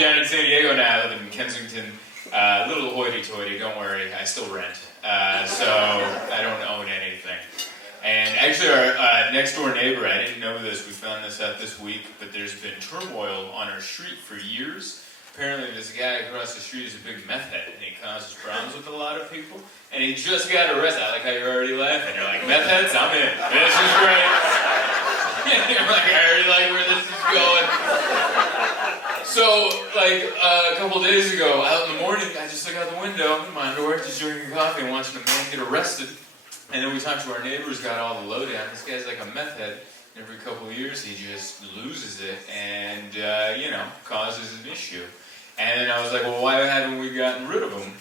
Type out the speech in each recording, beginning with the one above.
down in San Diego now. I live in Kensington. Little hoity-toity, don't worry, I still rent. So I don't own anything. And actually our next door neighbor, I didn't know this, we found this out this week, but there's been turmoil on our street for years. Apparently this guy across the street is a big meth head, and he causes problems with a lot of people. And he just got arrested. I like how you're already laughing. You're like, meth heads? I'm in. This is great. You're like, I already like where this is going. So, like, a couple days ago, out in the morning, I just look out the window in my underwear, just drinking coffee and watching a man get arrested. And then we talked to our neighbors, got all the lowdown. This guy's like a meth head. Every couple of years, he just loses it and, causes an issue. And then I was like, well, why haven't we gotten rid of him,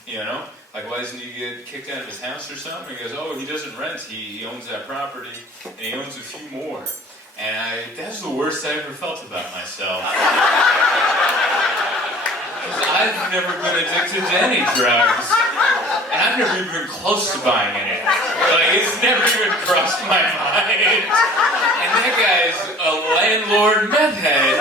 Like, why doesn't he get kicked out of his house or something? He goes, oh, he doesn't rent. He owns that property, and he owns a few more. And that's the worst I ever felt about myself. Because I've never been addicted to any drugs. And I've never even been close to buying any. Like, it's never even crossed my mind. And that guy's a landlord meth head.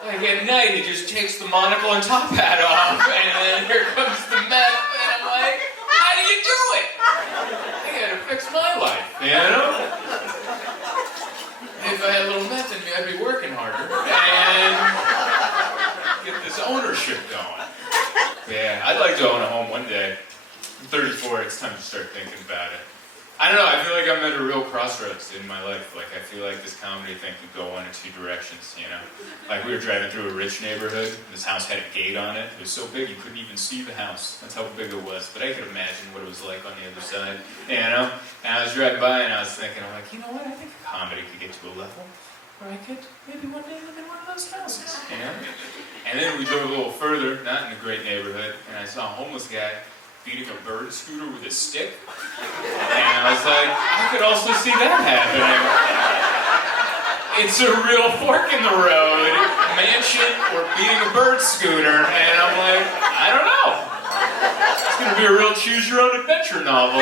Like, at night, he just takes the monocle and top hat off, and then here comes the meth, and I'm like, how do you do it? I gotta fix my life, If I had a little meth in me, I'd be working harder, and get this ownership going. Yeah, I'd like to own a home one day. I'm 34, it's time to start thinking about it. I don't know, I feel like I'm at a real crossroads in my life. Like, I feel like this comedy thing could go one of two directions, Like, we were driving through a rich neighborhood. This house had a gate on it. It was so big you couldn't even see the house. That's how big it was. But I could imagine what it was like on the other side, And I was driving by and I was thinking, I'm like, you know what? I think a comedy could get to a level where I could maybe one day live in one of those houses, And then we drove a little further, not in a great neighborhood, and I saw a homeless guy beating a bird scooter with a stick. And I was like, I could also see that happening. It's a real fork in the road, mansion or beating a bird scooter. And I'm like, I don't know. It's going to be a real choose-your-own-adventure novel,